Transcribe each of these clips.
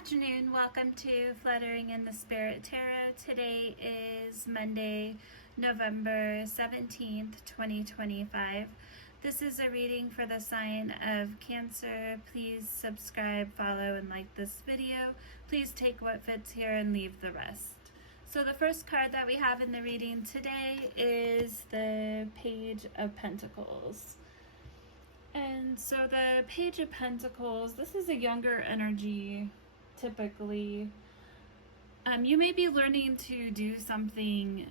afternoon. Welcome to Fluttering in the Spirit Tarot. Today is Monday, November 17th, 2025. This is a reading for the sign of Cancer. Please subscribe, follow, and like this video. Please take what fits here and leave the rest. So the first card that we have in the reading today is the Page of Pentacles. And so the Page of Pentacles, this is a younger energy, typically. You may be learning to do something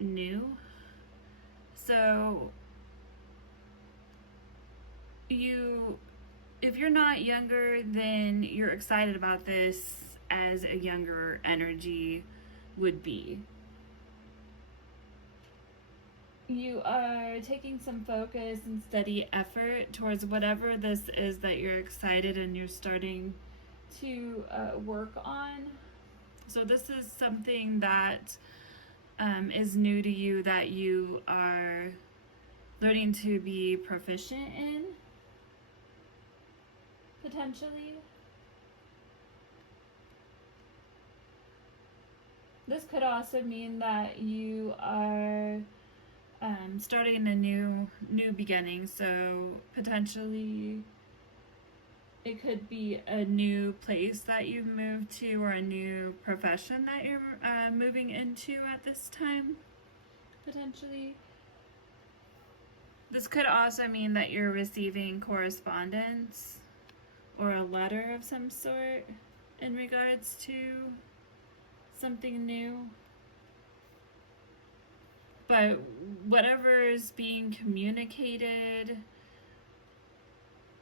new. So if you're not younger, then you're excited about this as a younger energy would be. You are taking some focus and steady effort towards whatever this is that you're excited and you're starting to work on. So this is something that is new to you, that you are learning to be proficient in, potentially. This could also mean that you are starting a new beginning. So potentially it could be a new place that you've moved to, or a new profession that you're moving into at this time, potentially. This could also mean that you're receiving correspondence or a letter of some sort in regards to something new. But whatever is being communicated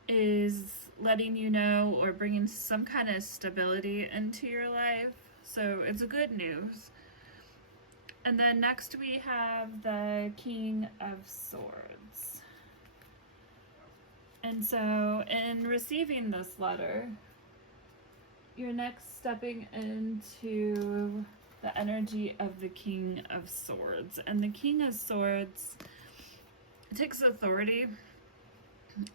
is letting you know, or bringing some kind of stability into your life. So it's good news. And then next we have the King of Swords. And so in receiving this letter, you're next stepping into the energy of the King of Swords. And the King of Swords takes authority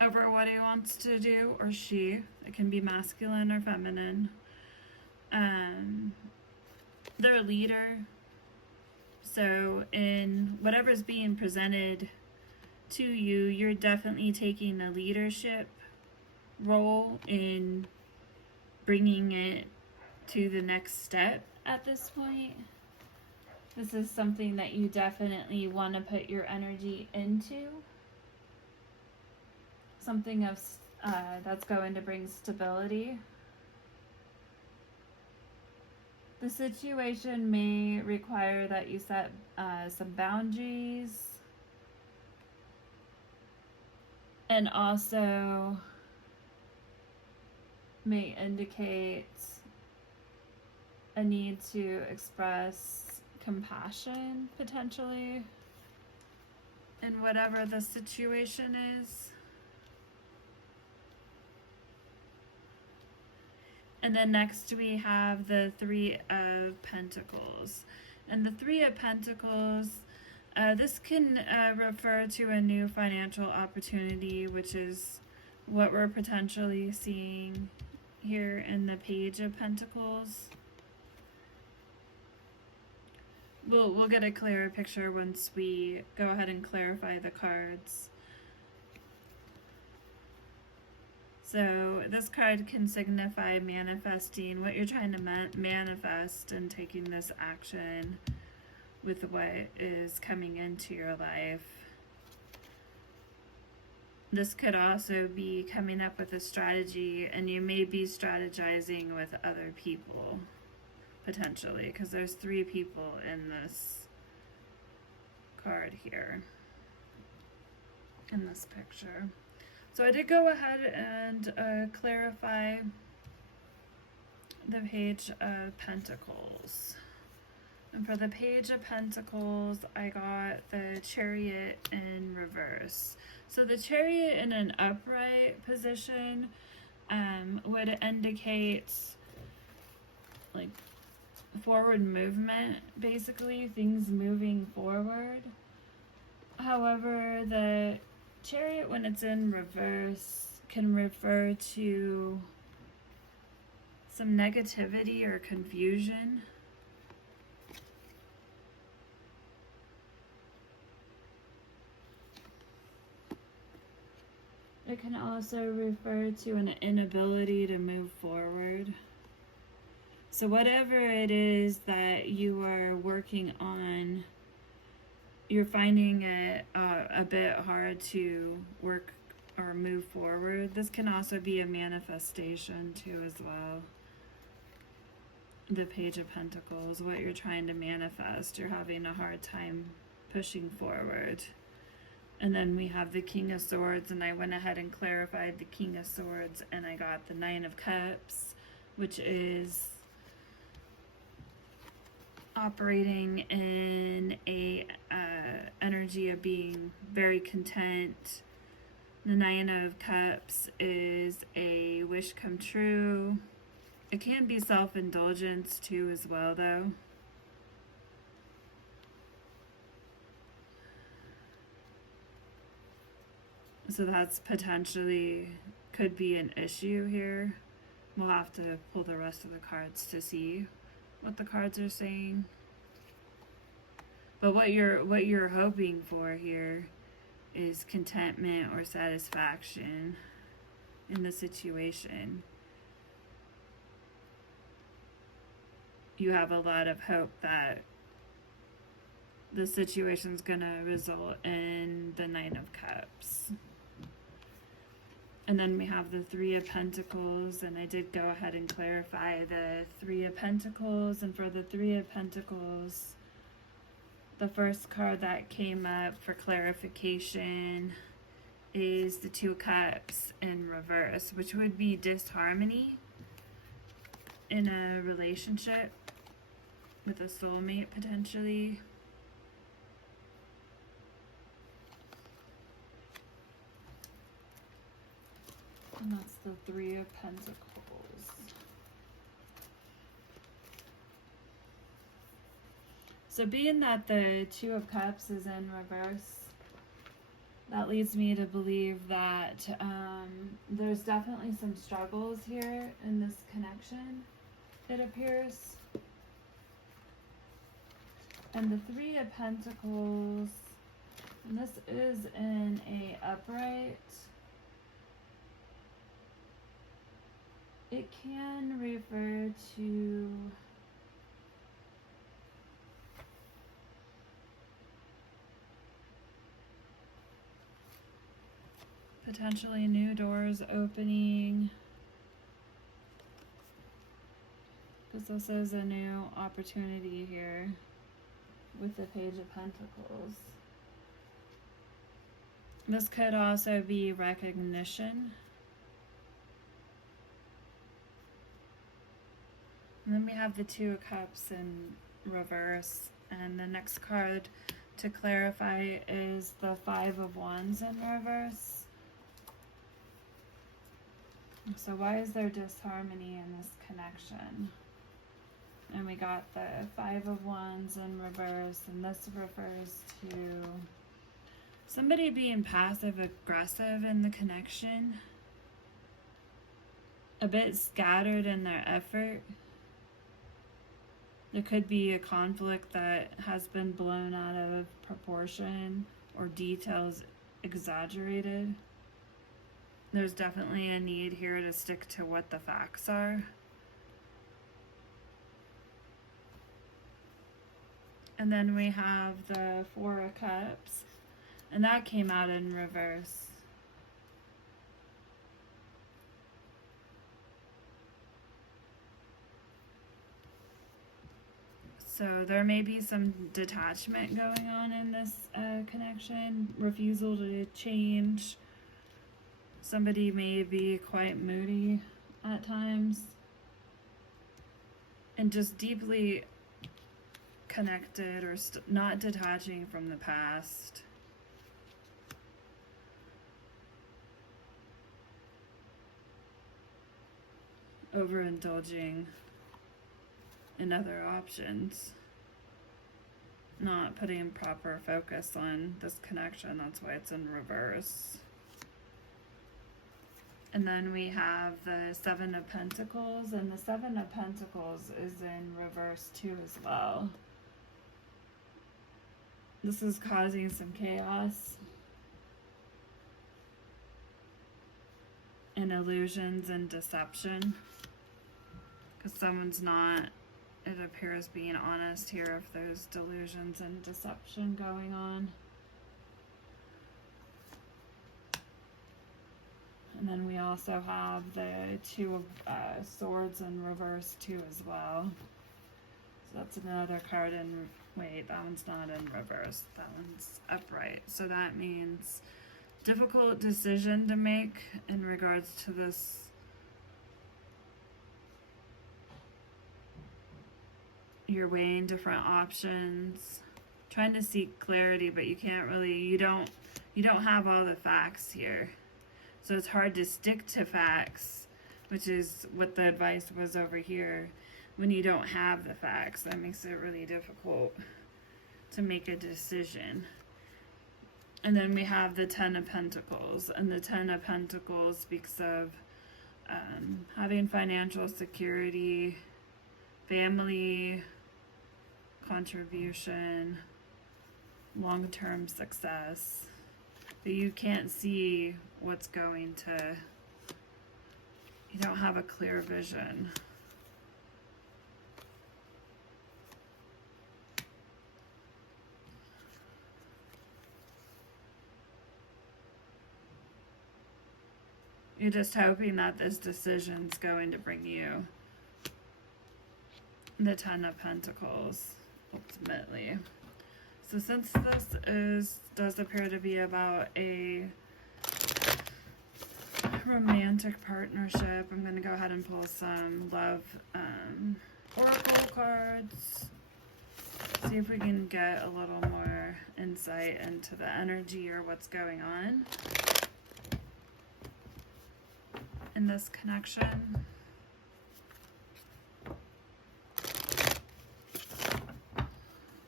over what he wants to do, or she. It can be masculine or feminine. They're a leader. So in whatever's being presented to you, you're definitely taking a leadership role in bringing it to the next step. At this point, this is something that you definitely want to put your energy into. Something that's going to bring stability. The situation may require that you set some boundaries, and also may indicate a need to express compassion, potentially, in whatever the situation is. And then next we have the Three of Pentacles. And the Three of Pentacles, this can refer to a new financial opportunity, which is what we're potentially seeing here in the Page of Pentacles. We'll get a clearer picture once we go ahead and clarify the cards. So this card can signify manifesting what you're trying to manifest, and taking this action with what is coming into your life. This could also be coming up with a strategy, and you may be strategizing with other people, potentially, because there's three people in this card here, in this picture. So I did go ahead and clarify the Page of Pentacles. And for the Page of Pentacles, I got the Chariot in reverse. So the Chariot in an upright position would indicate like forward movement, basically, things moving forward. However, the Chariot, when it's in reverse, can refer to some negativity or confusion. It can also refer to an inability to move forward. So whatever it is that you are working on, you're finding it a bit hard to work or move forward. This can also be a manifestation too as well. The Page of Pentacles, what you're trying to manifest, you're having a hard time pushing forward. And then we have the King of Swords, and I went ahead and clarified the King of Swords, and I got the Nine of Cups, which is operating in a energy of being very content. The Nine of Cups is a wish come true. It can be self-indulgence too as well, though. So that's potentially could be an issue here. We'll have to pull the rest of the cards to see what the cards are saying. But what you're hoping for here is contentment or satisfaction in the situation. You have a lot of hope that the situation's gonna result in the Nine of Cups. And then we have the Three of Pentacles, and I did go ahead and clarify the Three of Pentacles. And for the Three of Pentacles, the first card that came up for clarification is the Two of Cups in reverse, which would be disharmony in a relationship with a soulmate potentially. And that's the Three of Pentacles. So being that the Two of Cups is in reverse, that leads me to believe that there's definitely some struggles here in this connection, it appears. And the Three of Pentacles, and this is in a upright. It can refer to potentially new doors opening, because this is a new opportunity here with the Page of Pentacles. This could also be recognition. And then we have the Two of Cups in reverse. And the next card to clarify is the Five of Wands in reverse. So why is there disharmony in this connection? And we got the Five of Wands in reverse, and this refers to somebody being passive aggressive in the connection, a bit scattered in their effort. There could be a conflict that has been blown out of proportion or details exaggerated. There's definitely a need here to stick to what the facts are. And then we have the Four of Cups, and that came out in reverse. So there may be some detachment going on in this connection, refusal to change. Somebody may be quite moody at times and just deeply connected or not detaching from the past. Overindulging in other options, not putting proper focus on this connection. That's why it's in reverse. And then we have the Seven of Pentacles, and the Seven of Pentacles is in reverse too as well. This is causing some chaos and illusions and deception, because someone's not, it appears, being honest here if there's delusions and deception going on. And then we also have the Two of Swords in reverse too as well. So that's another card in, wait, that one's not in reverse, that one's upright. So that means difficult decision to make in regards to this you're weighing different options, trying to seek clarity, but you can't really, you don't have all the facts here. So it's hard to stick to facts, which is what the advice was over here. When you don't have the facts, that makes it really difficult to make a decision. And then we have the Ten of Pentacles, and the Ten of Pentacles speaks of having financial security, family, contribution, long-term success. But you can't see what's going to, you don't have a clear vision. You're just hoping that this decision's going to bring you the Ten of Pentacles, ultimately. So since this does appear to be about a romantic partnership, I'm going to go ahead and pull some love oracle cards. See if we can get a little more insight into the energy or what's going on in this connection.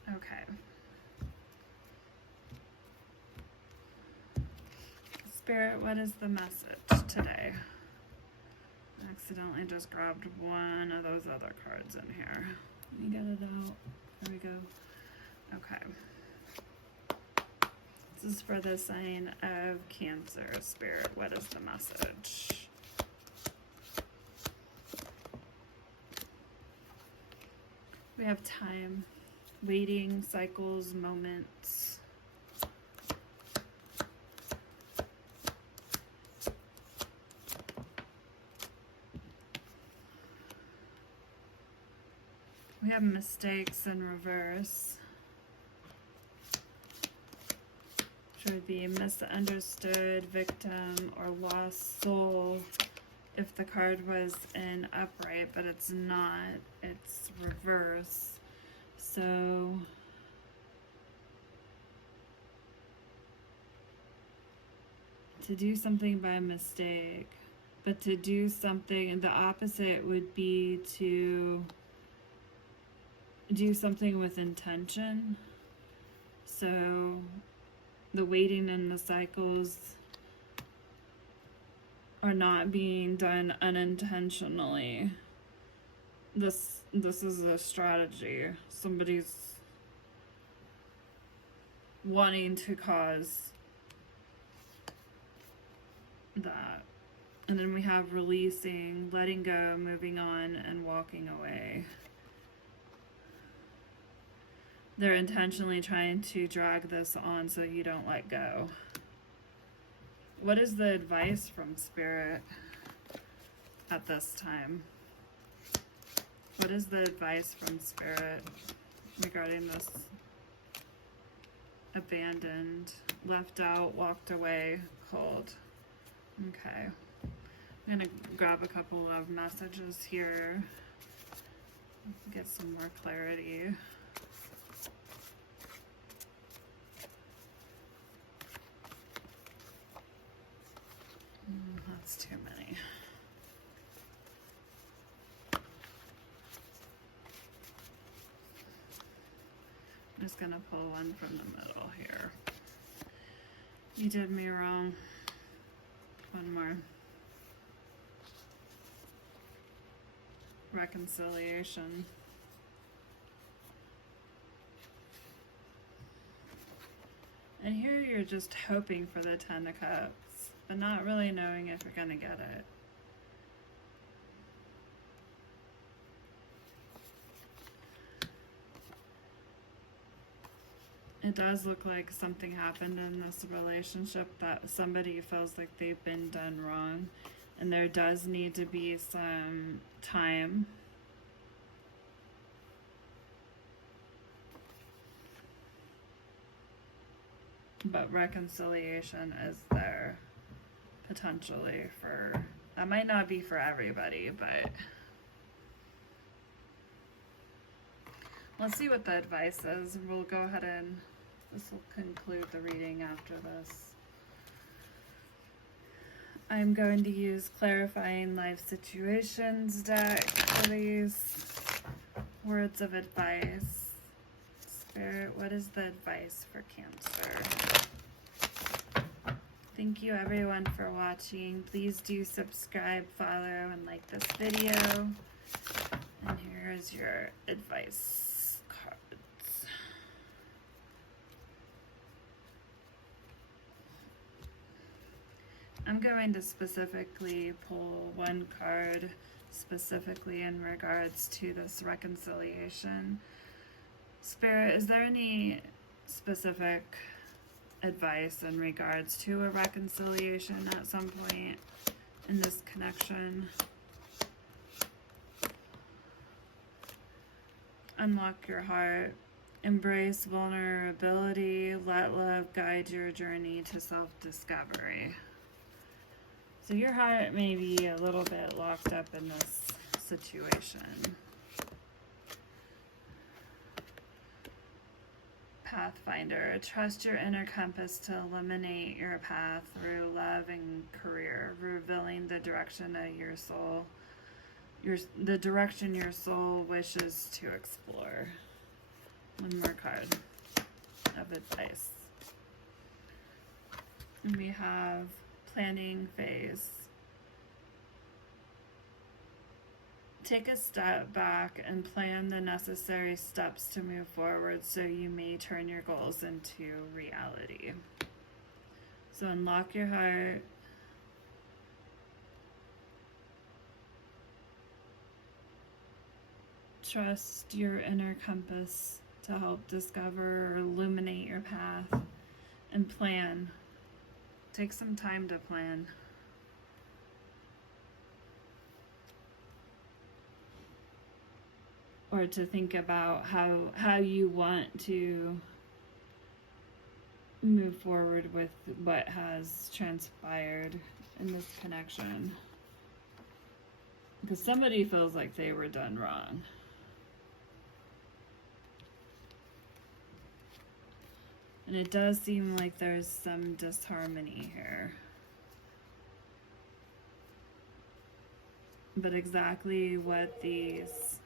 Okay. Spirit, what is the message today? I accidentally just grabbed one of those other cards in here. Let me get it out. There we go. Okay. This is for the sign of Cancer. Spirit, what is the message? We have time, waiting, cycles, moments. We have mistakes in reverse, which would be misunderstood, victim, or lost soul if the card was in upright, but it's not, it's reverse. So to do something by mistake, but to do something, and the opposite would be to do something with intention. So the waiting and the cycles are not being done unintentionally. This is a strategy. Somebody's wanting to cause that. And then we have releasing, letting go, moving on, and walking away. They're intentionally trying to drag this on so you don't let go. What is the advice from Spirit at this time? What is the advice from Spirit regarding this abandoned, left out, walked away, cold? Okay. I'm going to grab a couple of messages here, get some more clarity. That's too many. I'm just gonna pull one from the middle here. You did me wrong. One more. reconciliation. And here you're just hoping for the Ten of Cups, but not really knowing if you're going to get it. It does look like something happened in this relationship that somebody feels like they've been done wrong, and there does need to be some time. But reconciliation is there potentially for, that might not be for everybody, but let's see what the advice is. We'll go ahead and this will conclude the reading after this. I'm going to use Clarifying Life Situations deck for these words of advice. Spirit, what is the advice for Cancer? Thank you everyone for watching. Please do subscribe, follow, and like this video. And here is your advice cards. I'm going to specifically pull one card specifically in regards to this reconciliation. Spirit, is there any specific advice in regards to a reconciliation at some point in this connection? Unlock your heart. Embrace vulnerability. Let love guide your journey to self-discovery. So your heart may be a little bit locked up in this situation. Pathfinder, trust your inner compass to illuminate your path through love and career, revealing the direction of your soul, the direction your soul wishes to explore. One more card of advice. And we have planning phase. Take a step back and plan the necessary steps to move forward so you may turn your goals into reality. So unlock your heart. Trust your inner compass to help discover or illuminate your path, and plan. Take some time to plan. Or to think about how you want to move forward with what has transpired in this connection. Because somebody feels like they were done wrong. And it does seem like there's some disharmony here. But exactly what these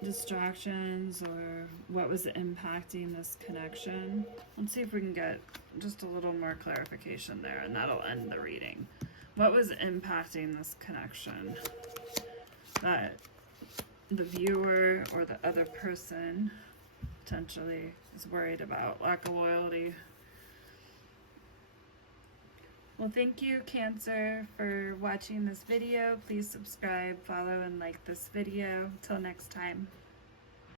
distractions or what was impacting this connection. Let's see if we can get just a little more clarification there, and that'll end the reading. What was impacting this connection that the viewer or the other person potentially is worried about? Lack of loyalty. Well, thank you, Cancer, for watching this video. Please subscribe, follow, and like this video. Till next time.